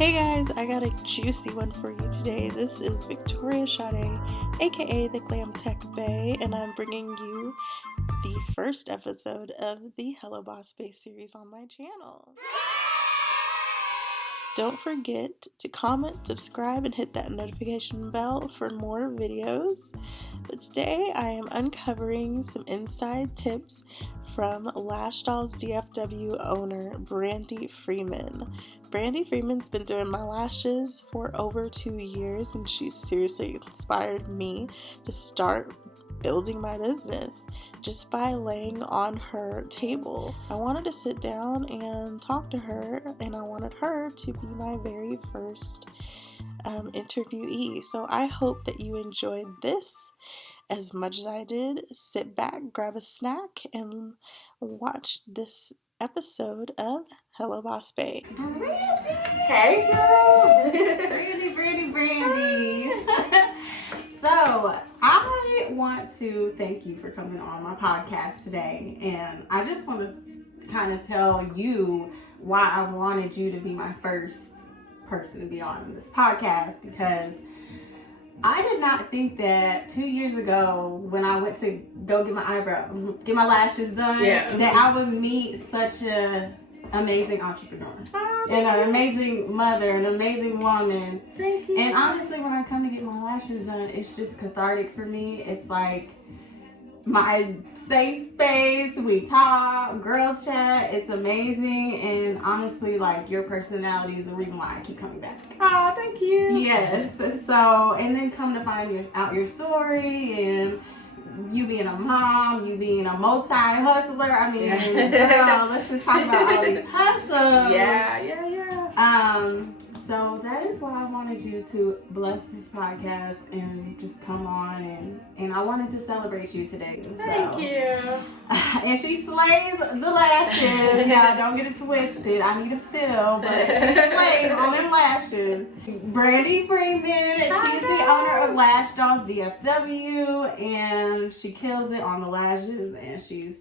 Hey guys, I got a juicy one for you today. This is Victoria Sade, aka the Glam Tech Bae, and I'm bringing you the first episode of the Hello Boss Bae series on my channel. Don't forget to comment, subscribe, and hit that notification bell for more videos. But today I am uncovering some inside tips from Lash Dolls DFW owner Brandi Freeman. Brandi Freeman's been doing my lashes for over 2 years, and she seriously inspired me to start building my business just by laying on her table. I wanted to sit down and talk to her, and I wanted her to be my very first interviewee. So I hope that you enjoyed this as much as I did. Sit back, grab a snack, and watch this episode of Hello Boss Bae. Brandi! Hey girl! Brandi! So, I want to thank you for coming on my podcast today, and I just want to kind of tell you why I wanted you to be my first person to be on this podcast, because I did not think that 2 years ago when I went to go get my lashes done, that I would meet such a amazing entrepreneur. And an amazing mother, an amazing woman. Thank you. And honestly, when I come to get my lashes done, it's just cathartic for me. It's like my safe space. We talk, girl chat. It's amazing. And honestly, like, your personality is the reason why I keep coming back. Oh, thank you. Yes. So, and then come to find out your story, and you being a mom, you being a multi-hustler. I mean, girl, let's just talk about all these hustles. Yeah. So that is why I wanted you to bless this podcast and just come on, and I wanted to celebrate you today. Thank you. And she slays the lashes. Yeah, don't get it twisted. I need a fill, but she slays on them lashes. Brandi Freeman, she's the owner of Lash Dolls DFW, and she kills it on the lashes, and she's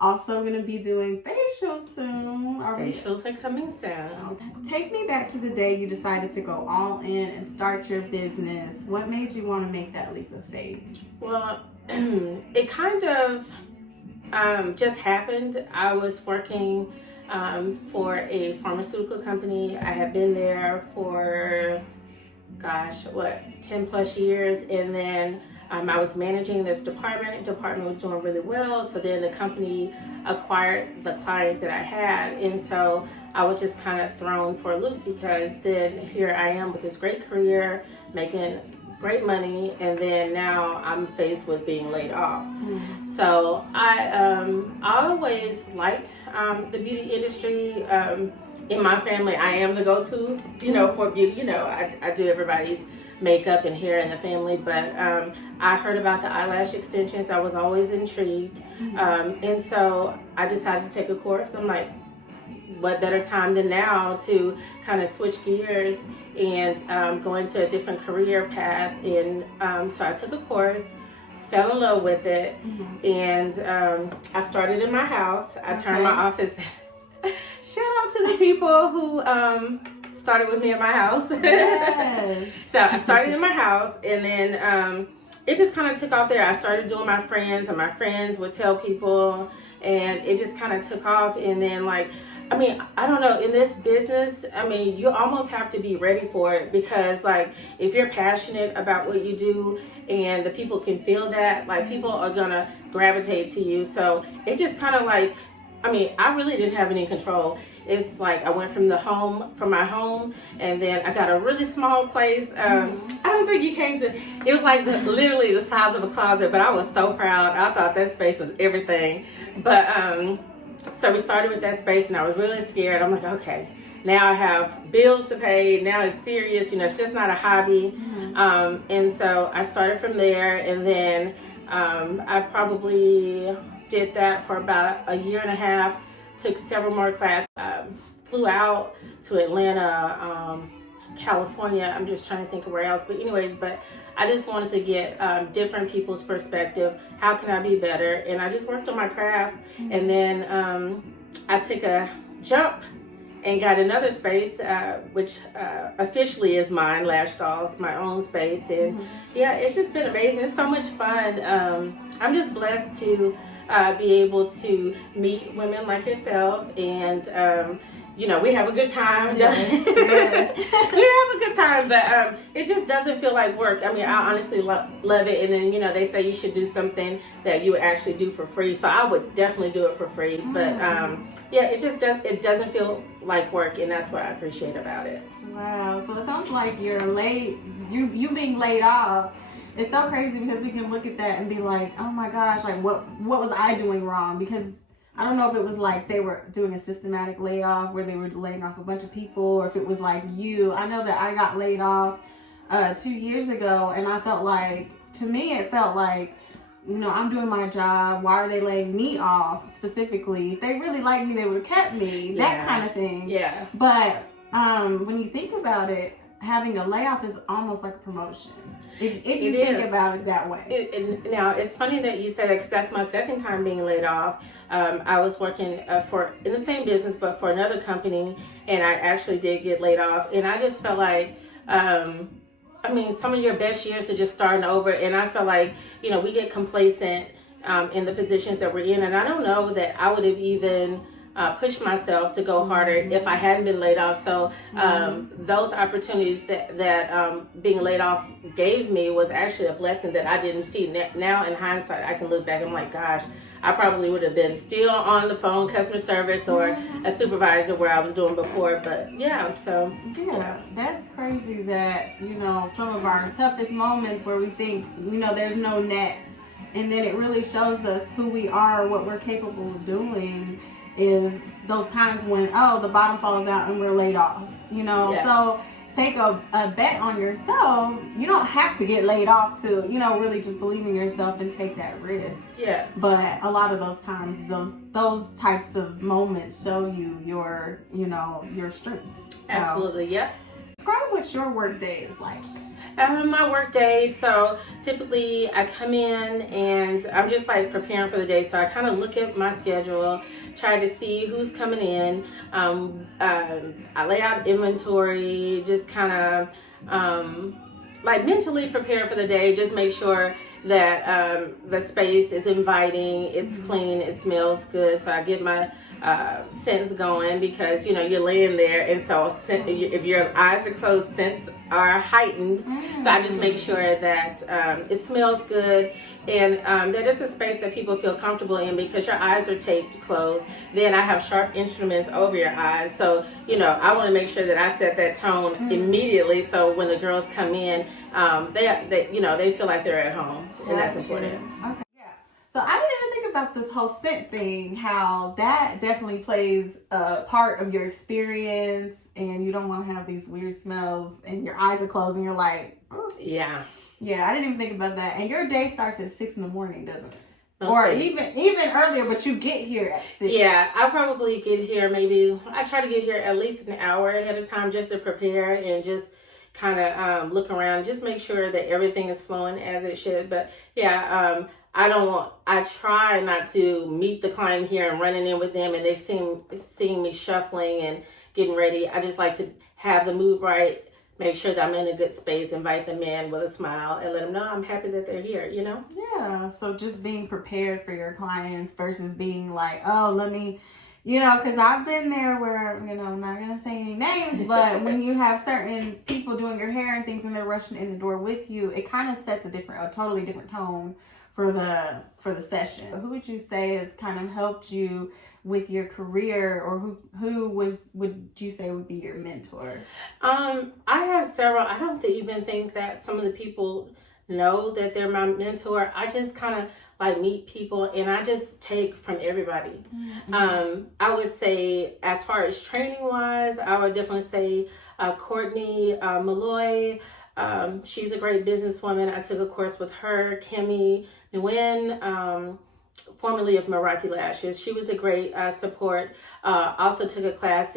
also going to be doing facials soon. Facials are coming soon. Take me back to the day you decided to go all in and start your business. What made you want to make that leap of faith? Well, it kind of just happened. I was working for a pharmaceutical company. I had been there for, 10 plus years, and then I was managing this department. The department was doing really well, so then the company acquired the client that I had, and so I was just kind of thrown for a loop, because then here I am with this great career, making great money, and then now I'm faced with being laid off. So I always liked the beauty industry. In my family, I am the go-to, for beauty. I do everybody's makeup and hair in the family, but I heard about the eyelash extensions. I was always intrigued, and so I decided to take a course. I'm like, what better time than now to kind of switch gears and go into a different career path. And so I took a course, fell in love with it, and I started in my house. I turned my office. Shout out to the people who started with me at my house. Yes. So I started in my house, and then it just kind of took off there. I started doing my friends, and my friends would tell people, and it just kind of took off. And then, I don't know, in this business, you almost have to be ready for it, because if you're passionate about what you do and the people can feel that, people are gonna gravitate to you. So it just kind of I really didn't have any control. It's I went from my home, and then I got a really small place. I don't think you came to, it was literally the size of a closet, but I was so proud. I thought that space was everything. But, so we started with that space, and I was really scared. I'm like, okay, now I have bills to pay. Now it's serious. It's just not a hobby. And so I started from there, and then I probably did that for about a year and a half, took several more classes, flew out to Atlanta, California. I'm just trying to think of where else, but I just wanted to get different people's perspective. How can I be better? And I just worked on my craft, and then I took a jump and got another space, which officially is mine, Lash Dolls, my own space. And yeah, it's just been amazing. It's so much fun. I'm just blessed to be able to meet women like yourself, and we have a good time. Yes. We have a good time, but it just doesn't feel like work. I mean, I honestly love it. And then, they say you should do something that you would actually do for free. So I would definitely do it for free. But yeah, it doesn't feel like work, and that's what I appreciate about it. Wow. So it sounds like you being laid off. It's so crazy because we can look at that and be like, oh my gosh, like what was I doing wrong? Because I don't know if it was like they were doing a systematic layoff where they were laying off a bunch of people, or if it was like you. I know that I got laid off 2 years ago, and I felt like, to me, it felt like, I'm doing my job. Why are they laying me off specifically? If they really liked me, they would have kept me. That kind of thing. Yeah. But when you think about it, having a layoff is almost like a promotion. If you think about it that way. Now, it's funny that you say that, because that's my second time being laid off. I was working in the same business, but for another company, and I actually did get laid off. And I just felt like, some of your best years are just starting over. And I felt like, we get complacent in the positions that we're in. And I don't know that I would have even pushed myself to go harder if I hadn't been laid off. So those opportunities that being laid off gave me was actually a blessing that I didn't see. Now in hindsight, I can look back and I'm like, gosh, I probably would have been still on the phone, customer service, or a supervisor where I was doing before. But yeah, so. Yeah, that's crazy that, some of our toughest moments where we think, there's no net, and then it really shows us who we are, what we're capable of doing, is those times when, the bottom falls out and we're laid off, So take a bet on yourself. You don't have to get laid off to, really just believe in yourself and take that risk. Yeah. But a lot of those times, those types of moments show you your, your strengths. So, absolutely, yeah. Describe what your work day is like. My work day, so typically I come in and I'm just like preparing for the day. So I kind of look at my schedule, try to see who's coming in. I lay out inventory, just kind of like mentally prepare for the day. Just make sure that the space is inviting, it's clean, it smells good. So I get my scents going, because you're laying there, and so if your eyes are closed, scents are heightened. So I just make sure that it smells good, and that it's a space that people feel comfortable in, because your eyes are taped closed. Then I have sharp instruments over your eyes, so I want to make sure that I set that tone immediately, so when the girls come in, they feel like they're at home, and that's important. Okay. So I didn't even think about this whole scent thing, how that definitely plays a part of your experience, and you don't want to have these weird smells and your eyes are closed and you're like, Yeah, I didn't even think about that. And your day starts at 6 a.m, doesn't it? Most or days. even earlier, but you get here at 6. Yeah, I probably get here I try to get here at least an hour ahead of time, just to prepare and just kind of look around, just make sure that everything is flowing as it should. But yeah, I try not to meet the client here and running in with them and they've seeing me shuffling and getting ready. I just like to have the mood right, make sure that I'm in a good space, invite them in with a smile, and let them know I'm happy that they're here, Yeah, so just being prepared for your clients versus being like, let me, because I've been there where, I'm not going to say any names, but when you have certain people doing your hair and things and they're rushing in the door with you, it kind of sets a totally different tone for the session. Who would you say has kind of helped you with your career, or who would you say would be your mentor? I have several. I don't even think that some of the people know that they're my mentor. I just kind of like meet people and I just take from everybody. I would say, as far as training wise, I would definitely say Courtney Malloy. She's a great businesswoman. I took a course with her. Kimmy Nguyen. formerly of Milani Lashes. She was a great support. Also took a class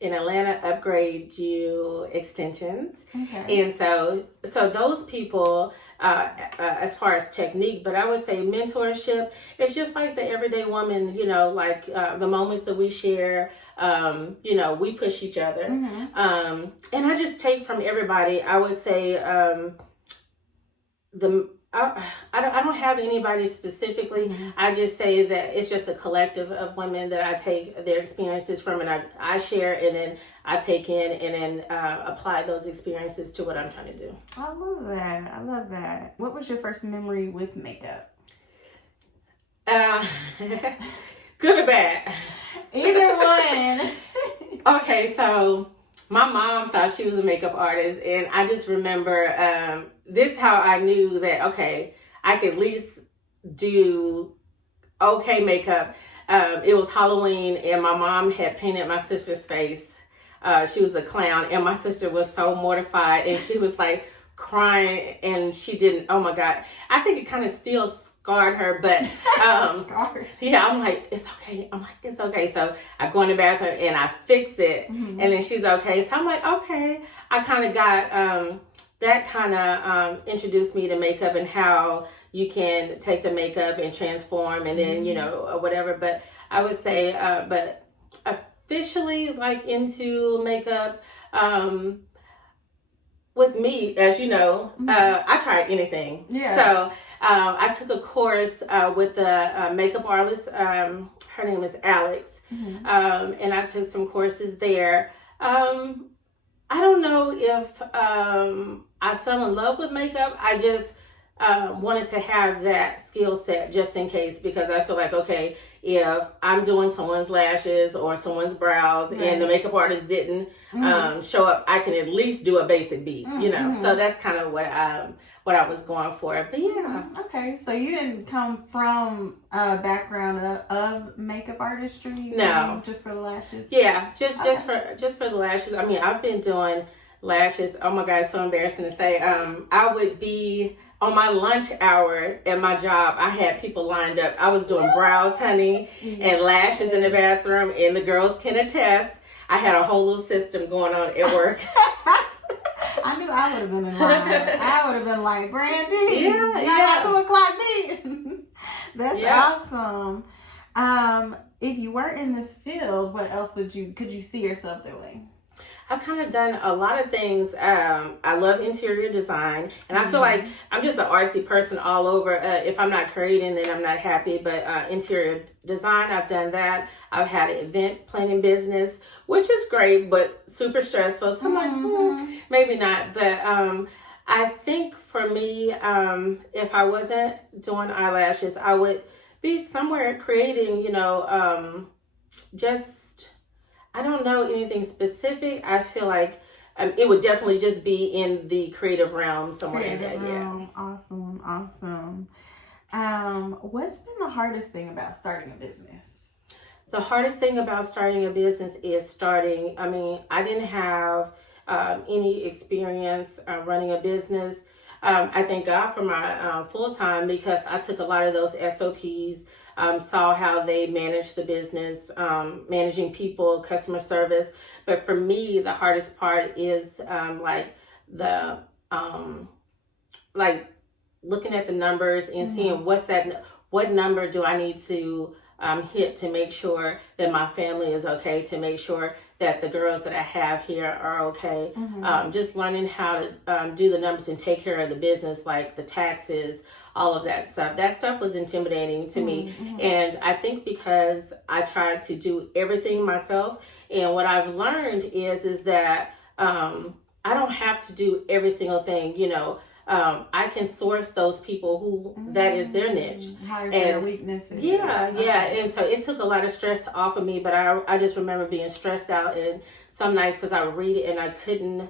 in Atlanta, Upgrade You Extensions. Okay. And so those people, as far as technique, but I would say mentorship, it's just like the everyday woman, you know, like the moments that we share, you know, we push each other. And I just take from everybody, I would say, I don't have anybody specifically. I just say that it's just a collective of women that I take their experiences from, and I share, and then I take in and then apply those experiences to what I'm trying to do. I love that. I love that. What was your first memory with makeup? Good or bad? Either one. Okay, so my mom thought she was a makeup artist, and I just remember this is how I knew that, okay, I could at least do okay makeup. It was Halloween, and my mom had painted my sister's face. She was a clown, and my sister was so mortified, and she was like crying, and she didn't, oh my God. I think it kind of still scarred her, but yeah, I'm like, it's okay. I'm like, it's okay. So I go in the bathroom and I fix it, and then she's okay. So I'm like, okay. I kind of got that kind of introduced me to makeup and how you can take the makeup and transform, and then you know, whatever. But I would say, but officially like into makeup, with me, as you know, I tried anything. Yeah. So I took a course with the makeup artist. Her name is Alex, and I took some courses there. I don't know if I fell in love with makeup. I just wanted to have that skill set just in case, because I feel like, okay, if I'm doing someone's lashes or someone's brows and the makeup artist didn't show up, I can at least do a basic beat, you know. So that's kind of what I was going for. But yeah. Okay, so you didn't come from a background of makeup artistry? No. Just for the lashes? Yeah, just for the lashes. I mean, I've been doing lashes. Oh my God, it's so embarrassing to say. I would be on my lunch hour at my job. I had people lined up. I was doing brows, honey, and lashes in the bathroom, and the girls can attest. I had a whole little system going on at work. I knew I would have been in line. I would have been like, Brandi, yeah. 2 o'clock meet. That's awesome. If you were in this field, what else could you see yourself doing? I've kind of done a lot of things. I love interior design, and I feel like I'm just an artsy person all over. If I'm not creating, then I'm not happy. But interior design, I've done that. I've had an event planning business, which is great, but super stressful. So I'm like, maybe not. But I think for me, if I wasn't doing eyelashes, I would be somewhere creating, you know, I don't know anything specific. I feel like it would definitely just be in the creative realm somewhere in that. Yeah. Awesome. What's been the hardest thing about starting a business? The hardest thing about starting a business is starting. I mean, I didn't have any experience running a business. I thank God for my full-time, because I took a lot of those SOPs, saw how they manage the business, managing people, customer service. But for me, the hardest part is like looking at the numbers and seeing what number do I need to hit to make sure that my family is okay, to make sure that the girls that I have here are okay. Just learning how to do the numbers and take care of the business, like the taxes, all of that stuff. That stuff was intimidating to me. And I think because I tried to do everything myself, and what I've learned is that I don't have to do every single thing, you know. I can source those people who that is their niche. Hire their weaknesses. Yeah. And so it took a lot of stress off of me, but I just remember being stressed out, and some nights because I would read it and I couldn't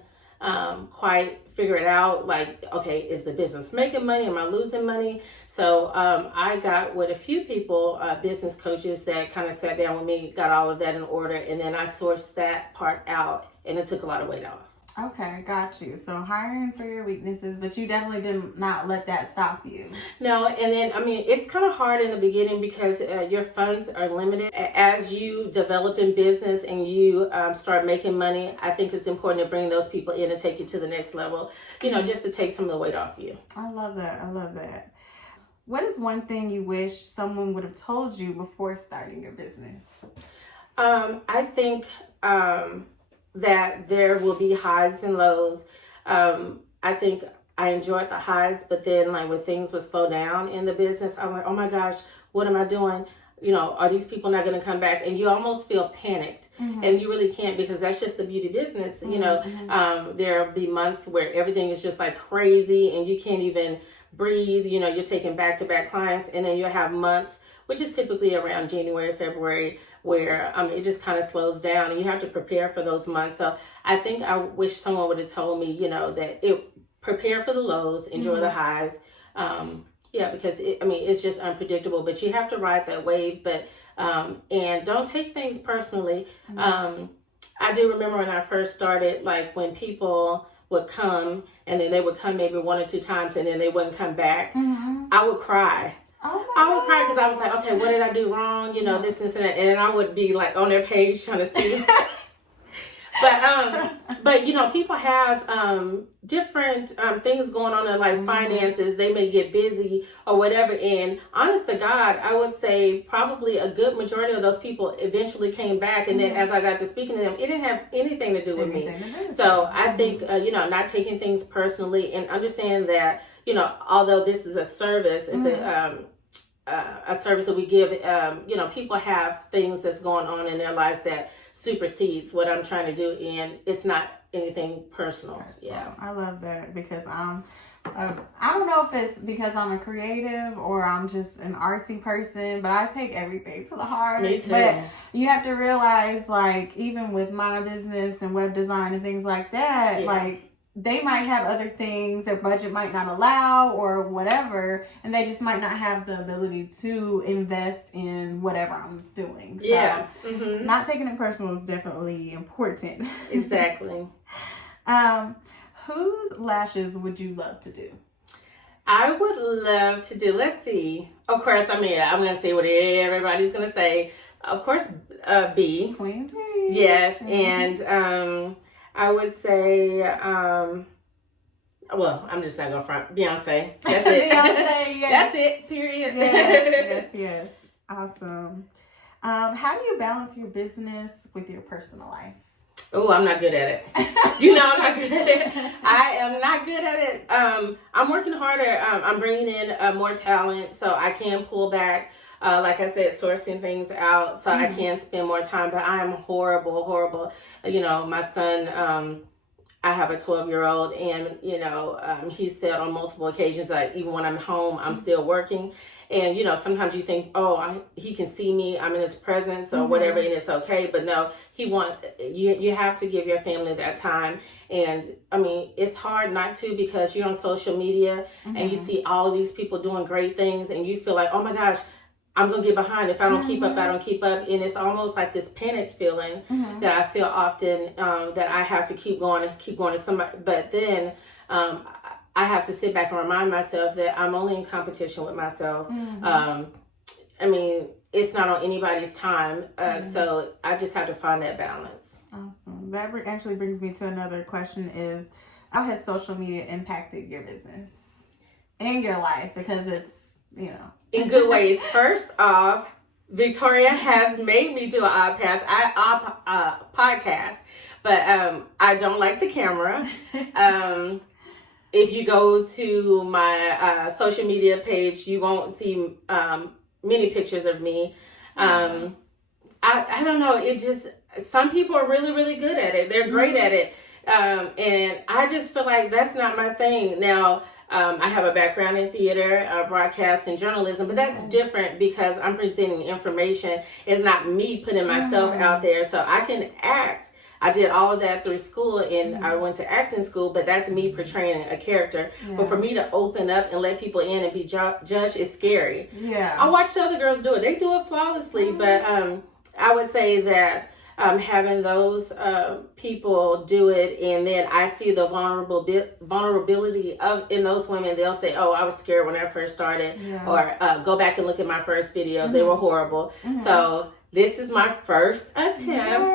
quite figure it out. Like, okay, is the business making money? Am I losing money? So I got with a few people, business coaches that kind of sat down with me, got all of that in order, and then I sourced that part out, and it took a lot of weight off. Okay, got you. So hiring for your weaknesses, but you definitely did not let that stop you. No, and then, I mean, it's kind of hard in the beginning because your funds are limited. As you develop in business and you start making money, I think it's important to bring those people in and take you to the next level, you know, just to take some of the weight off you. I love that. I love that. What is one thing you wish someone would have told you before starting your business? I think that there will be highs and lows. I think I enjoyed the highs, but then like when things would slow down in the business, I'm like, oh my gosh, what am I doing? You know, are these people not going to come back? And you almost feel panicked, and you really can't, because that's just the beauty business. You know, there'll be months where everything is just like crazy and you can't even breathe. You know, you're taking back-to-back clients, and then you'll have months, which is typically around January, February, where it just kind of slows down, and you have to prepare for those months. So I think I wish someone would have told me, you know, that prepare for the lows, enjoy the highs. Yeah, because it's just unpredictable, but you have to ride that wave. But and don't take things personally. I do remember when I first started, like when people would come and then they would come maybe 1 or 2 times and then they wouldn't come back, I would cry. I would cry because I was like, okay, what did I do wrong? You know, this and that. And then I would be like on their page trying to see. But you know, people have different things going on in life, finances. They may get busy or whatever. And honest to God, I would say probably a good majority of those people eventually came back. And then as I got to speaking to them, it didn't have anything to do with me. So I think, you know, not taking things personally and understand that, you know, although this is a service, it's a service that we give, you know, people have things that's going on in their lives that supersedes what I'm trying to do, and it's not anything personal. Yeah, I love that, because I don't know if it's because I'm a creative or I'm just an artsy person, but I take everything to the heart. Me too. But you have to realize, like, even with my business and web design and things like that, like, they might have other things their budget might not allow or whatever, and they just might not have the ability to invest in whatever I'm doing. So not taking it personal is definitely important. Exactly. Whose lashes would you love to do? I would love to do, let's see. Of course, I mean, I'm going to say what everybody's going to say. Of course, B. Queen B. Yes, and I would say, well, I'm just not going to front. Beyonce. That's it. Beyonce, yes. That's it, period. Yes. Awesome. How do you balance your business with your personal life? Oh, I'm not good at it. You know, I'm not good at it. I am not good at it. I'm working harder. I'm bringing in more talent so I can pull back. Like I said, sourcing things out so I can spend more time, but I am horrible. You know, my son, I have a 12-year-old, and, you know, he said on multiple occasions that even when I'm home, I'm still working. And, you know, sometimes you think, he can see me, I'm in his presence or whatever, and it's okay. But no, you have to give your family that time. And I mean, it's hard not to, because you're on social media and you see all of these people doing great things, and you feel like, oh my gosh, I'm going to get behind. If I don't keep up, I don't keep up. And it's almost like this panic feeling that I feel often, that I have to keep going to somebody. But then I have to sit back and remind myself that I'm only in competition with myself. I mean, it's not on anybody's time. So I just have to find that balance. Awesome. That actually brings me to another question is, how has social media impacted your business and your life? Because it's, you know. In good ways. First off, Victoria has made me do an podcast, but I don't like the camera. If you go to my social media page, you won't see many pictures of me. I don't know. It just, some people are really, really good at it. They're great at it. And I just feel like that's not my thing. Now, I have a background in theater, broadcast, and journalism, but that's different because I'm presenting information. It's not me putting myself out there, so I can act. I did all of that through school, and I went to acting school, but that's me portraying a character. But for me to open up and let people in and be judged is scary. I watched other girls do it. They do it flawlessly, but I would say that having those people do it, and then I see the vulnerability in those women. They'll say, "Oh, I was scared when I first started," or "Go back and look at my first videos; they were horrible." So this is my first attempt.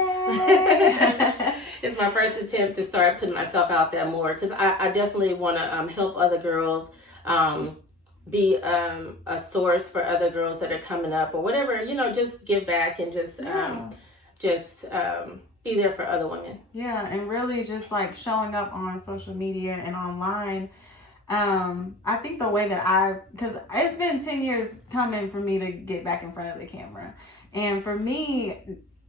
It's my first attempt to start putting myself out there more, because I definitely want to help other girls. Be a source for other girls that are coming up or whatever, just give back and just be there for other women. Yeah, and really just like showing up on social media and online. I think the way that because it's been 10 years coming for me to get back in front of the camera. And for me,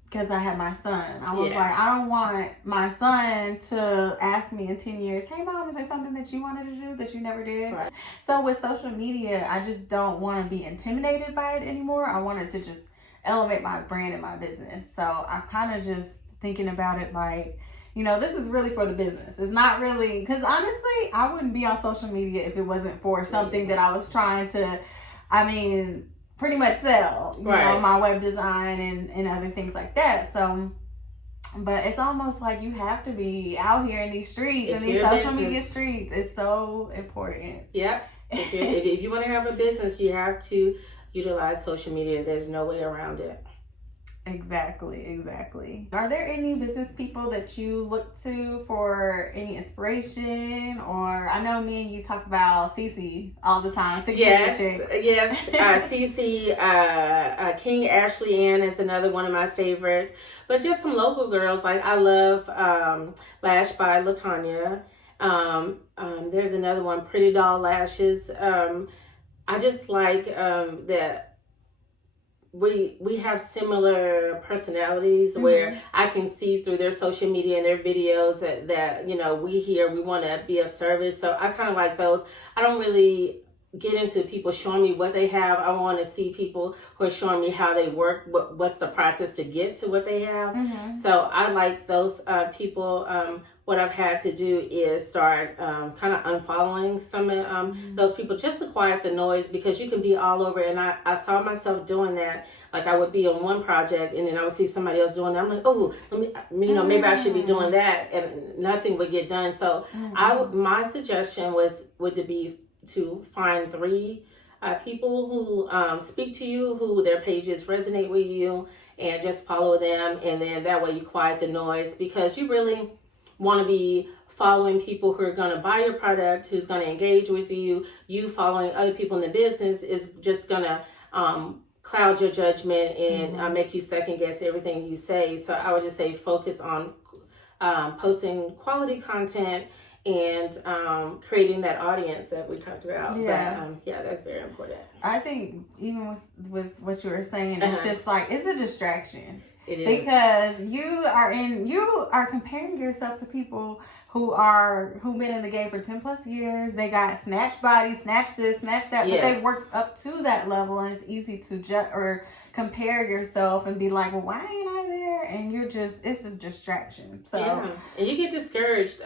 because I had my son, I was like, I don't want my son to ask me in 10 years, "Hey mom, is there something that you wanted to do that you never did?" Right. So with social media, I just don't want to be intimidated by it anymore. I wanted to just elevate my brand and my business. So I'm kind of just thinking about it like, this is really for the business. It's not really, because honestly, I wouldn't be on social media if it wasn't for something that I was trying to, pretty much sell, you know, my web design and other things like that. So, but it's almost like you have to be out here in these streets, in these social media streets. It's so important. Yep. If you want to have a business, you have to utilize social media. There's no way around it. Exactly. Are there any business people that you look to for any inspiration? Or I know me and you talk about Cece all the time. Yes. Cece, King Ashley Ann is another one of my favorites. But just some local girls. Like I love Lash by LaTanya. There's another one, Pretty Doll Lashes. I just like that we have similar personalities where I can see through their social media and their videos that we want to be of service. So I kind of like those. I don't really get into people showing me what they have. I want to see people who are showing me how they work, what's the process to get to what they have. So I like those people. What I've had to do is start kind of unfollowing some of those people just to quiet the noise, because you can be all over. And I saw myself doing that. Like I would be on one project and then I would see somebody else doing that. I'm like, oh, maybe I should be doing that, and nothing would get done. So my suggestion would be to find 3 people who speak to you, who their pages resonate with you, and just follow them. And then that way you quiet the noise, because you really want to be following people who are going to buy your product, who's going to engage with you. You following other people in the business is just going to cloud your judgment and make you second guess everything you say. So I would just say focus on posting quality content and creating that audience that we talked about. But that's very important. I think even with what you were saying, it's just like, it's a distraction. It is. Because you are comparing yourself to people who've been in the game for 10 plus years. They got snatch bodies, snatch this, snatch that, but they've worked up to that level, and it's easy to judge or compare yourself and be like, well, why ain't I there? And it's just distraction. So and you get discouraged,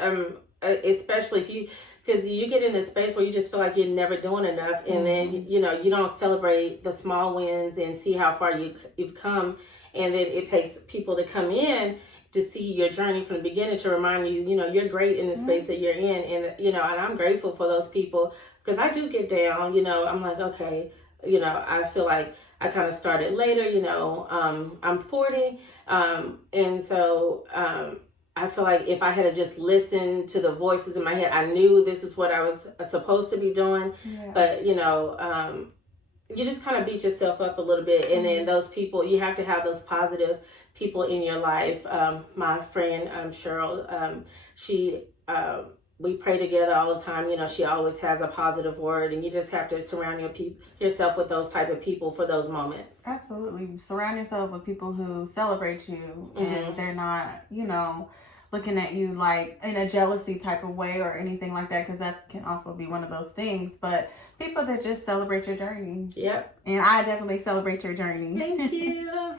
especially because you get in a space where you just feel like you're never doing enough, and then you don't celebrate the small wins and see how far you've come. And then it takes people to come in to see your journey from the beginning, to remind you, you're great in the space that you're in. And, and I'm grateful for those people, because I do get down, I'm like, okay, I feel like I kind of started later, I'm 40. And so I feel like if I had just listened to the voices in my head, I knew this is what I was supposed to be doing. But, you just kind of beat yourself up a little bit. And then those people, you have to have those positive people in your life. My friend, Cheryl, we pray together all the time. She always has a positive word, and you just have to surround yourself with those type of people for those moments. Absolutely. Surround yourself with people who celebrate you, and they're not, looking at you like in a jealousy type of way or anything like that, because that can also be one of those things. But people that just celebrate your journey. Yep. And I definitely celebrate your journey. Thank you.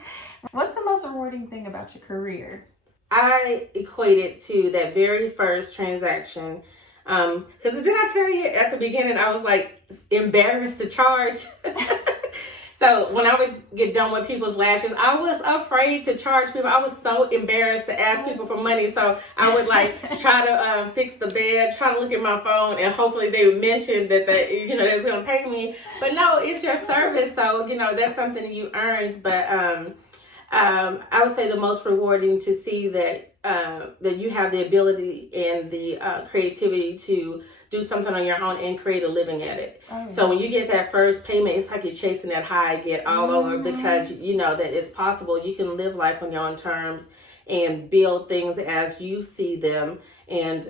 What's the most rewarding thing about your career? I equate it to that very first transaction. Because did I tell you at the beginning, I was like embarrassed to charge? So when I would get done with people's lashes, I was afraid to charge people. I was so embarrassed to ask people for money. So I would like try to fix the bed, try to look at my phone, and hopefully they would mention that they was going to pay me. But no, it's your service. So, that's something that you earned. But I would say the most rewarding to see that you have the ability and the creativity to do something on your own and create a living at it. Oh, yeah. So when you get that first payment, it's like you're chasing that high, get all over, because you know that it's possible. You can live life on your own terms and build things as you see them, and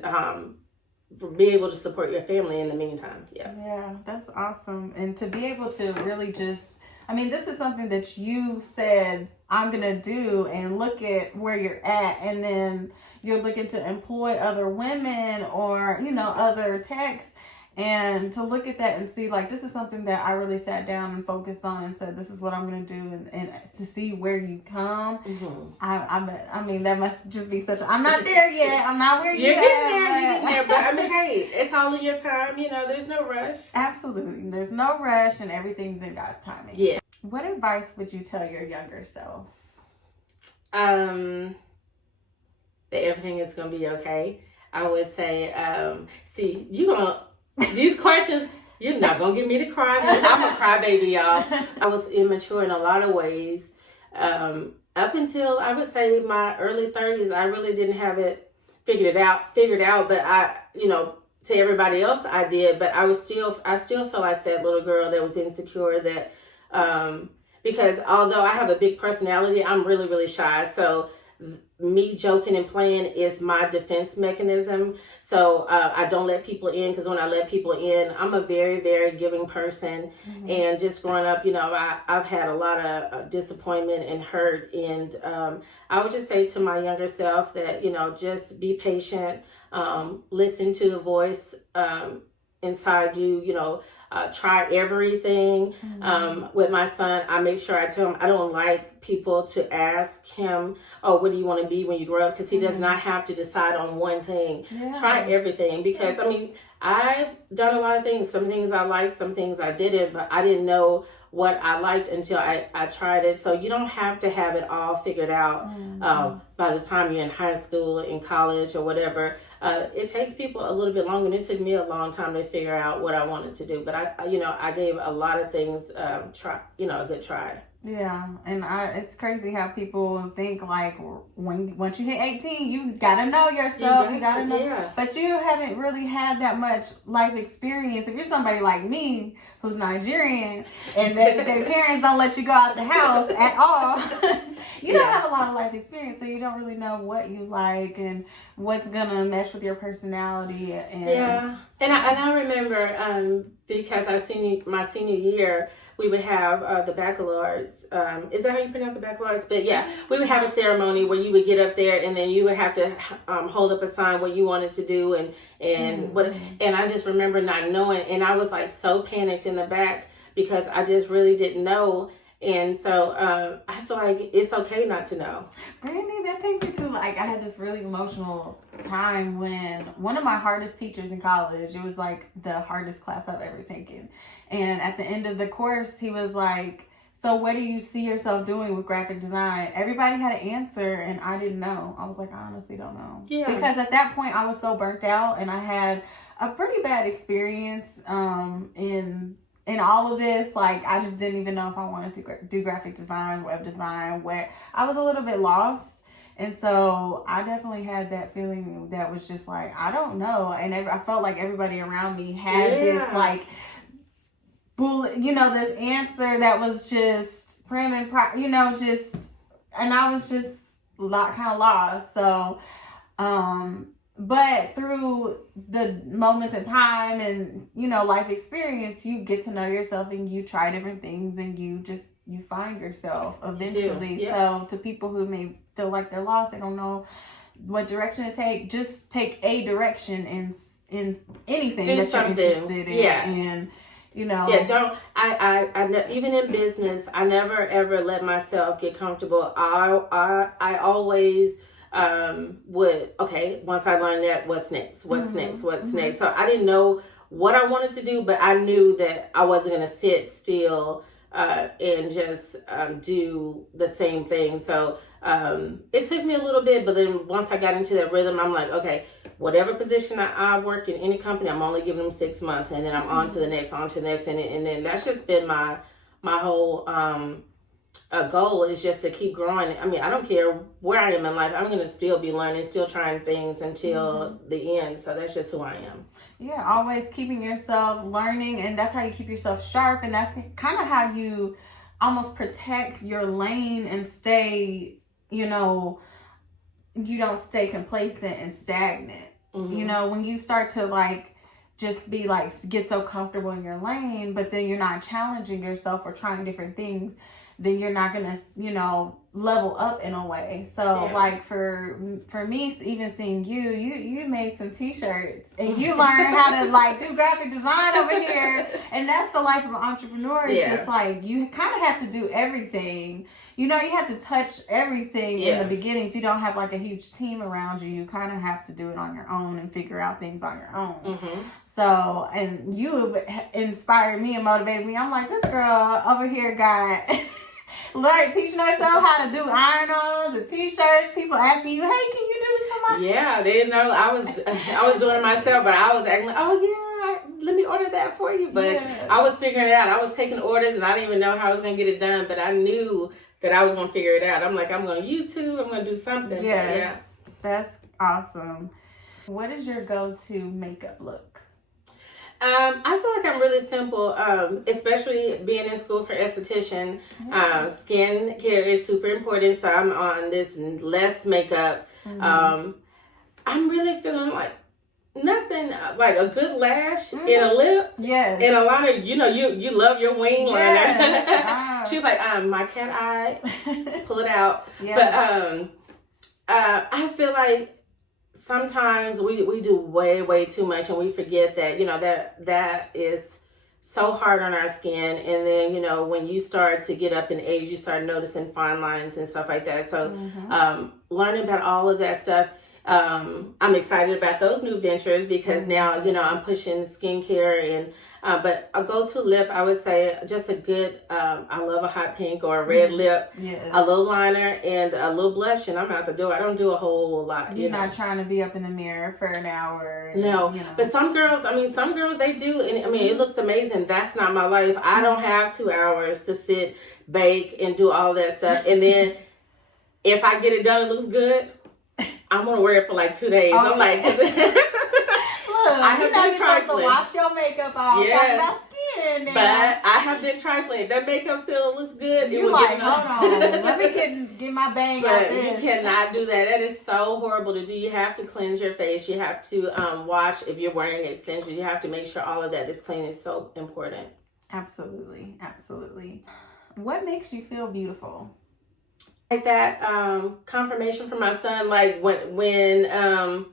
be able to support your family in the meantime. Yeah, that's awesome. And to be able to really just, this is something that you said, I'm going to do, and look at where you're at. And then you're looking to employ other women or, other techs, and to look at that and see, like, this is something that I really sat down and focused on and said, this is what I'm going to do. And to see where you come, that must just be I'm not there yet. I'm not where you're getting there. But hey, it's all in your time. There's no rush. Absolutely. There's no rush, and everything's in God's timing. Yeah. What advice would you tell your younger self? That everything is going to be okay. I would say, these questions, you're not going to get me to cry. I'm a crybaby, y'all. I was immature in a lot of ways. Up until, I would say, my early 30s, I really didn't have it figured out, but to everybody else I did, but I still felt like that little girl that was insecure, that, because although I have a big personality, I'm really, really shy. So me joking and playing is my defense mechanism. So I don't let people in, because when I let people in, I'm a very, very giving person. Mm-hmm. And just growing up, I've had a lot of disappointment and hurt. And I would just say to my younger self that, just be patient, listen to the voice inside you, try everything. Mm-hmm. With my son, I make sure I tell him I don't like people to ask him, oh, what do you want to be when you grow up? Because he does not have to decide on one thing. Yeah. Try everything, because I've done a lot of things. Some things I liked, some things I didn't, but I didn't know what I liked until I tried it. So you don't have to have it all figured out by the time you're in high school, in college, or whatever. It takes people a little bit longer, and it took me a long time to figure out what I wanted to do. But I gave a lot of things a good try. Yeah, and it's crazy how people think like once you hit 18, you gotta know yourself. You gotta know, yeah. But you haven't really had that much life experience. If you're somebody like me who's Nigerian and their parents don't let you go out the house at all, you don't have a lot of life experience, so you don't really know what you like and what's gonna mesh with your personality. And I remember because my senior year, we would have the baccalaureates. Is that how you pronounce the baccalaureates? But yeah, we would have a ceremony where you would get up there, and then you would have to hold up a sign what you wanted to do, and what. And I just remember not knowing, and I was like so panicked in the back because I just really didn't know. And so I feel like it's okay not to know. Brandi, that takes me to I had this really emotional time when one of my hardest teachers in college, it was like the hardest class I've ever taken. And at the end of the course, he was like, so what do you see yourself doing with graphic design? Everybody had an answer, and I didn't know. I was like, I honestly don't know. Yeah. Because at that point, I was so burnt out, and I had a pretty bad experience in all of this. Like, I just didn't even know if I wanted to do graphic design, web design, where I was a little bit lost. And so I definitely had that feeling that was just like, I don't know. And I felt like everybody around me had this like, this answer that was just prim and and I was just kind of lost. So, but through the moments in time and, life experience, you get to know yourself and you try different things and you find yourself eventually. Yeah. So to people who may feel like they're lost, they don't know what direction to take, just take a direction in anything that you're interested in. Yeah. And, I even in business, I never ever let myself get comfortable. I always once I learned that, what's next? What's next? So I didn't know what I wanted to do, but I knew that I wasn't going to sit still and just do the same thing. So it took me a little bit, but then once I got into that rhythm, I'm like, okay, whatever position I work in any company, I'm only giving them 6 months, and then I'm on to the next, and then that's just been my whole goal is just to keep growing. I mean, I don't care where I am in life. I'm going to still be learning, still trying things until the end. So that's just who I am. Yeah, always keeping yourself learning, and that's how you keep yourself sharp, and that's kind of how you almost protect your lane and stay, you know, you don't stay complacent and stagnant. You know, when you start to like just be like, get so comfortable in your lane, but then you're not challenging yourself or trying different things, then you're not gonna, you know, level up in a way. So like for me, even seeing you made some t-shirts and you learned how to like do graphic design over here, and that's the life of an entrepreneur. It's just like you kind of have to do everything. You know, you have to touch everything in the beginning. If you don't have like a huge team around you, you kind of have to do it on your own and figure out things on your own. So, and you inspired me and motivated me. I'm like, this girl over here got like teaching herself how to do iron-ons and t-shirts. People asking you, hey, can you do this for my... Yeah, they didn't know I was doing it myself, but I was acting like, oh yeah, let me order that for you. But I was figuring it out. I was taking orders and I didn't even know how I was going to get it done, but I knew that I was going to figure it out. I'm like, I'm going to YouTube, I'm going to do something. Yes, that's awesome. What is your go-to makeup look? I feel like I'm really simple, especially being in school for esthetician. Skin care is super important, so I'm on this less makeup. I'm really feeling like nothing, like a good lash and a lip. And a lot of, you know, you love your wing liner. She's like, my cat eye, pull it out. But I feel like sometimes we do way too much, and we forget that, you know, that is so hard on our skin. And then, you know, when you start to get up in age, you start noticing fine lines and stuff like that. So learning about all of that stuff, I'm excited about those new ventures because now, you know, I'm pushing skincare and but a go-to lip, I would say just a good, I love a hot pink or a red lip, a little liner and a little blush, and I'm out the door. I don't do a whole lot. You're not trying to be up in the mirror for an hour. And, no, you know. But some girls, they do, and I mean, it looks amazing. That's not my life. I don't have 2 hours to sit, bake, and do all that stuff. And then if I get it done, it looks good, I'm going to wear it for like 2 days. I'm like... I have been trifling. To wash your makeup off. Yes. Skin but I have been trifling. If that makeup still looks good, you like, hold on, let me get my bang out this. You cannot do that. That is so horrible to do. You have to cleanse your face. You have to wash if you're wearing extensions. You have to make sure all of that is clean. It's so important. Absolutely. What makes you feel beautiful? Like that confirmation from my son. Like when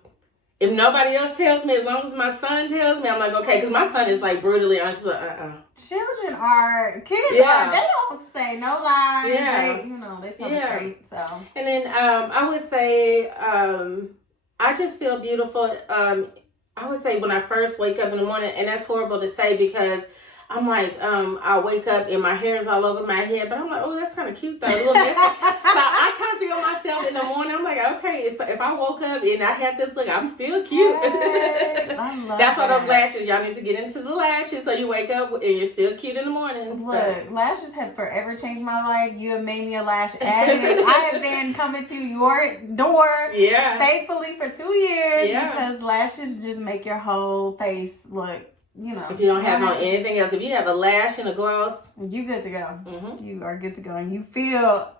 if nobody else tells me, as long as my son tells me, I'm like, okay, because my son is like brutally honest. Children are, kids are, they don't say no lies. They, you know, they tell the straight, so. And then I would say, I just feel beautiful. I would say when I first wake up in the morning, and that's horrible to say because I'm like, I wake up and my hair is all over my head, but I'm like, oh, that's kind of cute though. A little messy. So I kind of feel myself in the morning. I'm like, okay, so if I woke up and I had this look, I'm still cute. That's why those lashes, y'all need to get into the lashes so you wake up and you're still cute in the mornings. Look, lashes have forever changed my life. You have made me a lash addict. I have been coming to your door faithfully for 2 years because lashes just make your whole face look, you know, if you don't have on anything else, if you have a lash and a gloss, you good to go. You are good to go, and you feel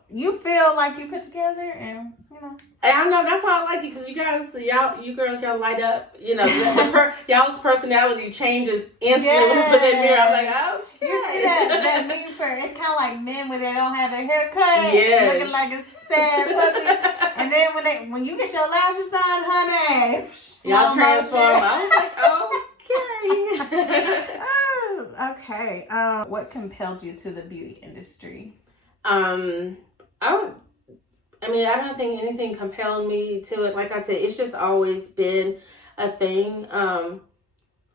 like you put together, and you know. And I know that's why I like you because you guys, you girls, y'all light up. You know, y'all's personality changes instantly when you put that mirror. I'm like, okay. You see that meme for it's kind of like men when they don't have their hair cut, looking like a sad puppy, and then when you get your lashes on, honey, y'all transform. I was like, oh. Okay. What compelled you to the beauty industry? I don't think anything compelled me to it. Like I said, it's just always been a thing.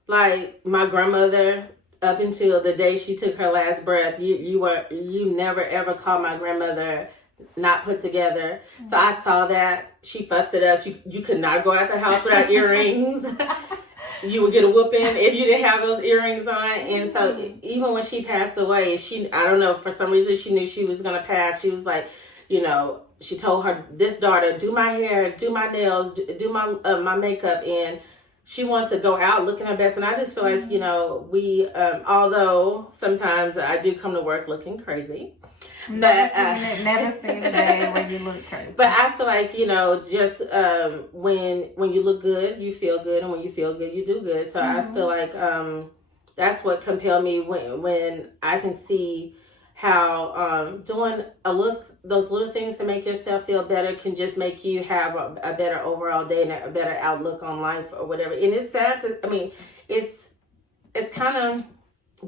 Like my grandmother up until the day she took her last breath, you never ever called my grandmother not put together. So I saw that. She fussed at us. You could not go out the house without earrings. You would get a whooping if you didn't have those earrings on. And so even when she passed away, I don't know, for some reason she knew she was going to pass. She was like, you know, she told this daughter, do my hair, do my nails, do my makeup. And she wants to go out looking her best. And I just feel like, you know, we, although sometimes I do come to work looking crazy. Never seen a day when you look crazy. But I feel like, you know, just when you look good, you feel good, and when you feel good, you do good. So I feel like that's what compelled me when I can see how doing those little things to make yourself feel better can just make you have a better overall day and a better outlook on life or whatever. And it's sad it's kind of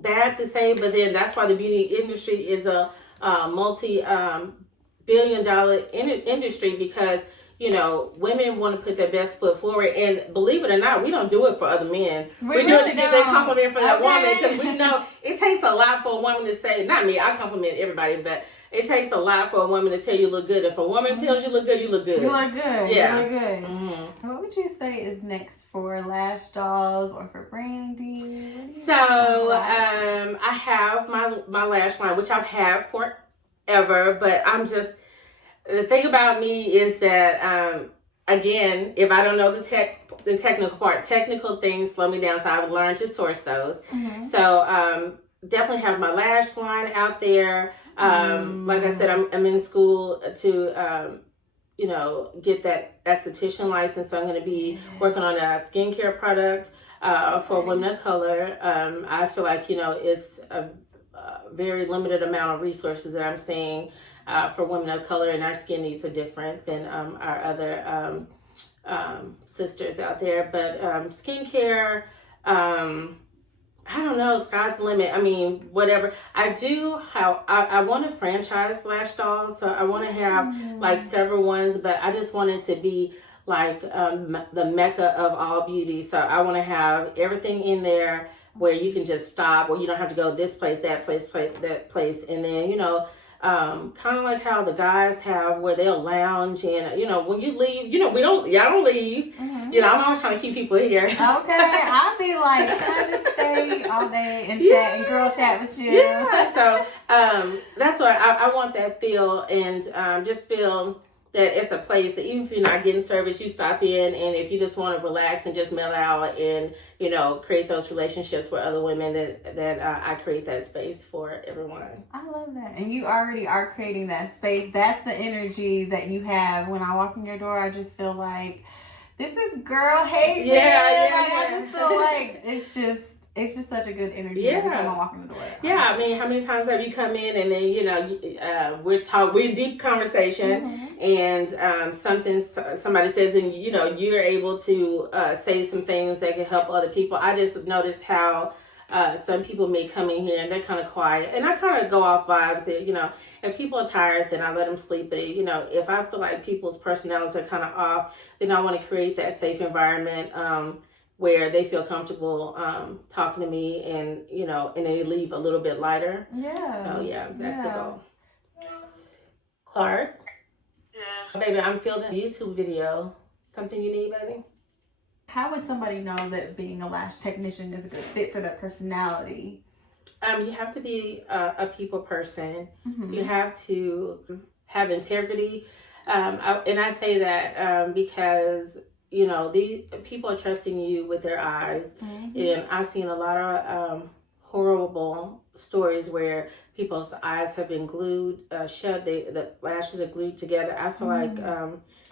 bad to say, but then that's why the beauty industry is a multi-billion-dollar industry, because, you know, women want to put their best foot forward, and believe it or not, we don't do it for other men. We do it to get that compliment from that woman, because we know it takes a lot for a woman to say, not me, I compliment everybody, but it takes a lot for a woman to tell you look good. If a woman tells you look good, you look good. You look good. Yeah. You look good. What would you say is next for Lash Dolls or for Brandi? So I have my lash line, which I've had forever, but I'm just, the thing about me is that again, if I don't know the technical part, technical things slow me down, so I've learned to source those. So definitely have my lash line out there. Like I said, I'm in school to you know, get that esthetician license. So I'm going to be working on a skincare product for women of color. I feel like, you know, it's a very limited amount of resources that I'm seeing for women of color, and our skin needs are different than our other sisters out there. But skincare, I don't know, sky's the limit. I mean, whatever. I want to franchise Lash Dolls, so I want to have like several ones, but I just want it to be like the mecca of all beauty. So I want to have everything in there where you can just stop, or you don't have to go this place, that place, that place, and then, you know, kind of like how the guys have where they'll lounge, and, you know, when you leave, you know, y'all don't leave. You know, I'm always trying to keep people here. Okay, I'll be like, can I just stay all day and chat and girl chat with you? Yeah, so that's what I want, that feel, and just feel that it's a place that even if you're not getting service, you stop in, and if you just want to relax and just mellow out and, you know, create those relationships with other women, that I create that space for everyone. I love that. And you already are creating that space. That's the energy that you have. When I walk in your door, I just feel like, this is girl hate. I just feel like it's just such a good energy every time I walk in the door. Yeah, I mean, how many times have you come in and then, you know, we're in deep conversation, and somebody says, and, you know, you're able to say some things that can help other people. I just noticed how some people may come in here and they're kind of quiet, and I kind of go off vibes that, you know, if people are tired, then I let them sleep. But, you know, if I feel like people's personalities are kind of off, then I want to create that safe environment where they feel comfortable talking to me, and, you know, and they leave a little bit lighter. Yeah. So, yeah, that's the goal. Clark? Yeah. Baby, I'm filming a YouTube video. Something you need, baby? How would somebody know that being a lash technician is a good fit for their personality? You have to be a people person. You have to have integrity. And I say that because, you know, these people are trusting you with their eyes. And I've seen a lot of horrible stories where people's eyes have been glued shut. The lashes are glued together. I feel like...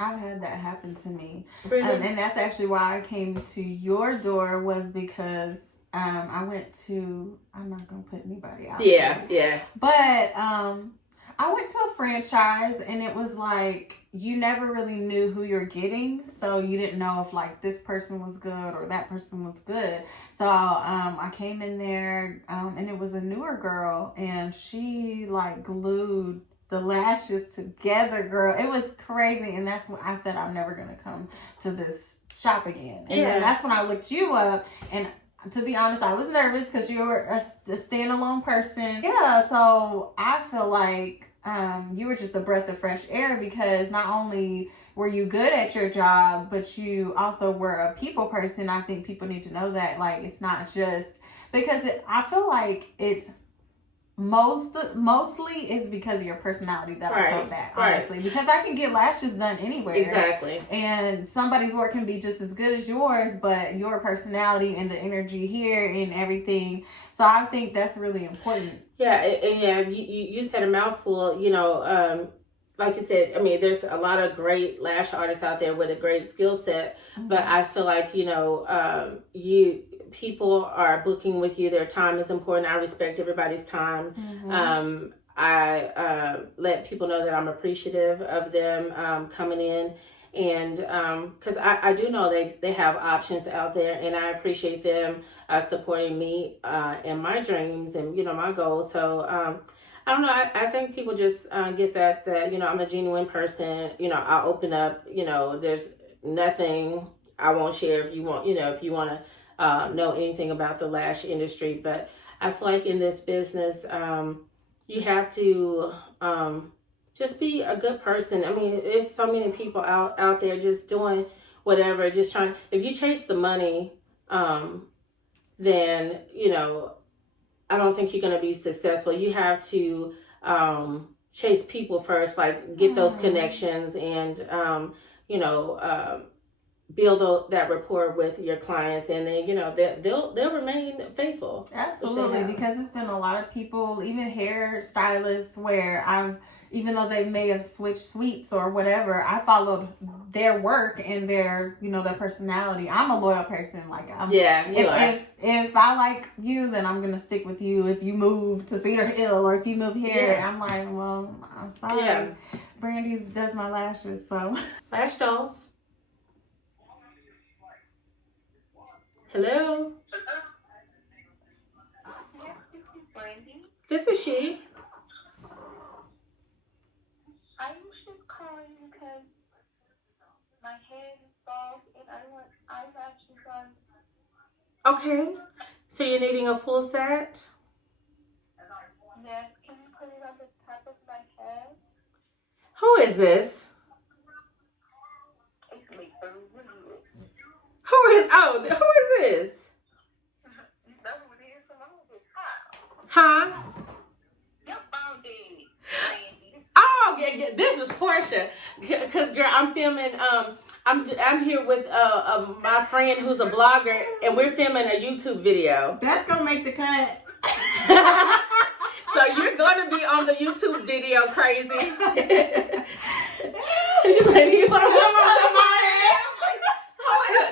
I've had that happen to me. Really? And that's actually why I came to your door, was because I went to... I'm not going to put anybody out there. Yeah. But I went to a franchise, and it was like, you never really knew who you're getting, so you didn't know if like this person was good or that person was good. So I came in there, and it was a newer girl, and she like glued the lashes together, girl. It was crazy, and that's when I said I'm never gonna come to this shop again. And then that's when I looked you up, and to be honest, I was nervous because you're a standalone person. Yeah, so I feel like you were just a breath of fresh air because not only were you good at your job, but you also were a people person. I think people need to know that. Like, it's not just because I feel like it's mostly is because of your personality that I come back, honestly. Because I can get lashes done anywhere. Exactly. And somebody's work can be just as good as yours, but your personality and the energy here and everything. So I think that's really important. Yeah, and you said a mouthful, you know, like you said, I mean, there's a lot of great lash artists out there with a great skill set, but I feel like, you know, people are booking with you. Their time is important. I respect everybody's time. I let people know that I'm appreciative of them coming in, and because I do know they have options out there, and I appreciate them supporting me and my dreams and, you know, my goals. So I don't know. I think people just get that, you know, I'm a genuine person. You know, I'll open up. You know, there's nothing I won't share if you want. You know, if you want to know anything about the lash industry. But I feel like in this business, you have to just be a good person. I mean, there's so many people out there just doing whatever, just trying. If you chase the money, then, you know, I don't think you're going to be successful. You have to chase people first, like get those connections and, you know, build that rapport with your clients, and then, you know, they'll remain faithful. Absolutely, because it's been a lot of people, even hair stylists, where even though they may have switched suites or whatever, I followed their work and their, you know, their personality. I'm a loyal person. Like, if I like you, then I'm gonna stick with you. If you move to Cedar Hill or if you move here, I'm like, well, I'm sorry. Yeah. Brandi does my lashes, so. Lash Dolls. Hello. This is she. I was just calling because my hair is bald and I want eyelashes on. Okay. So you're needing a full set? Yes. Can you put it on the top of my head? Who is this? It's me. Who is this? You know who it is? Huh? Yep, Brandi. Oh, yeah, this is Portia. Cause girl, I'm filming. I'm here with my friend who's a blogger, and we're filming a YouTube video. That's gonna make the cut. So you're gonna be on the YouTube video, crazy. She's like, "Do you want to come on my head?"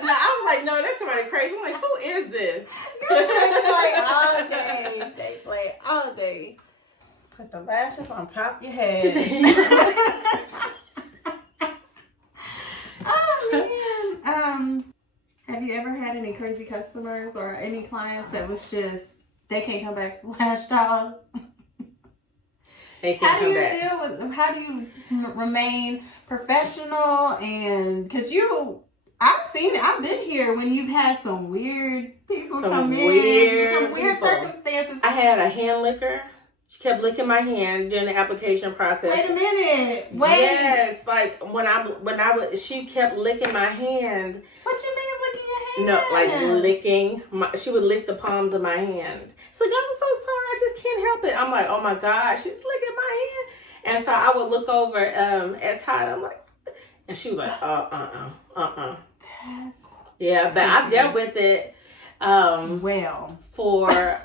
No, I'm like, no, that's somebody crazy. I'm like, who is this? They play all day. They play all day. Put the lashes on top of your head. Oh man. Have you ever had any crazy customers or any clients that was just they can't come back to Lash Dolls? How do you remain professional? And because I've been here when you've had some weird people come in, some weird circumstances. I had a hand licker. She kept licking my hand during the application process. Wait a minute. Wait. Yes, like she kept licking my hand. What you mean licking your hand? No, like licking. She would lick the palms of my hand. She's like, I'm so sorry, I just can't help it. I'm like, oh my God, she's licking my hand. And so I would look over at Todd. I'm like, and she was like, Yeah, but I dealt with it. For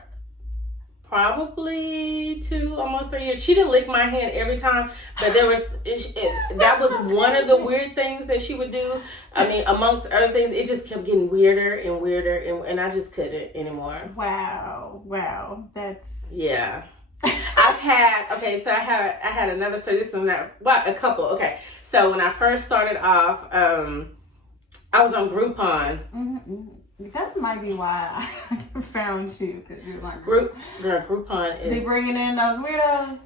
probably almost 3 years. She didn't lick my hand every time, but that was one of the weird things that she would do. I mean, amongst other things, it just kept getting weirder and weirder, and I just couldn't anymore. Wow, that's I had another. So this one, a couple. Okay, so when I first started off, I was on Groupon. Mm-hmm. That might be why I found you, because you're like Groupon is. They bringing in those weirdos.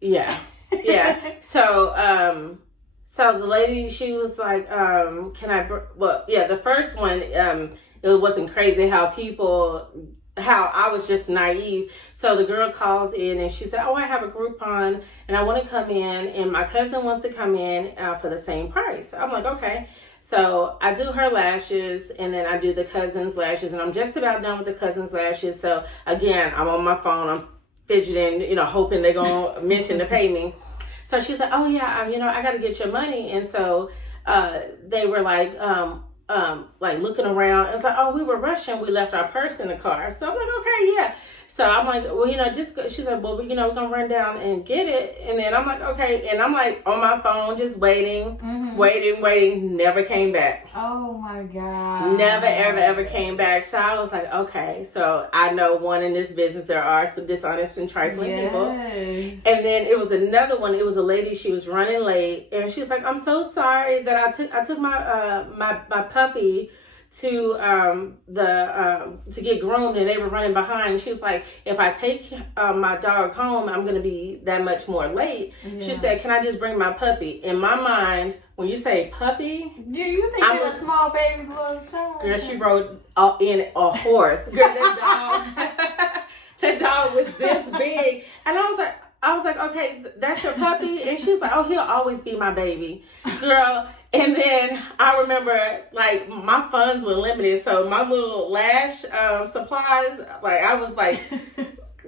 Yeah. So the lady, she was like, "Can I?" The first one, it wasn't crazy how I was just naive. So the girl calls in and she said, oh, I have a Groupon and I want to come in and my cousin wants to come in for the same price. I'm like, okay. So I do her lashes and then I do the cousin's lashes, and I'm just about done with the cousin's lashes. So again, I'm on my phone, I'm fidgeting, hoping they're going to mention to pay me. So she's like, oh yeah, I got to get your money. And so they were like looking around. It's like, oh, we were rushing. We left our purse in the car. So I'm like, okay, yeah. So I'm like, well, just go. She's like, well, we're going to run down and get it. And then I'm like, okay. And I'm like on my phone, just waiting, waiting. Never came back. Oh my God. Never, ever came back. So I was like, okay. So I know one in this business, there are some dishonest and trifling people. And then it was another one. It was a lady. She was running late. And she was like, I'm so sorry that I took my my puppy to to get groomed, and they were running behind. She was like, if I take my dog home, I'm gonna be that much more late. She said, can I just bring my puppy? In my mind, when you say puppy, you think it's a small baby little child? Girl, she rode in a horse. Girl, that dog was this big, and I was like, okay, that's your puppy? And she was like, oh, he'll always be my baby. Girl. And then I remember, like, my funds were limited, so my little lash supplies, like, I was like,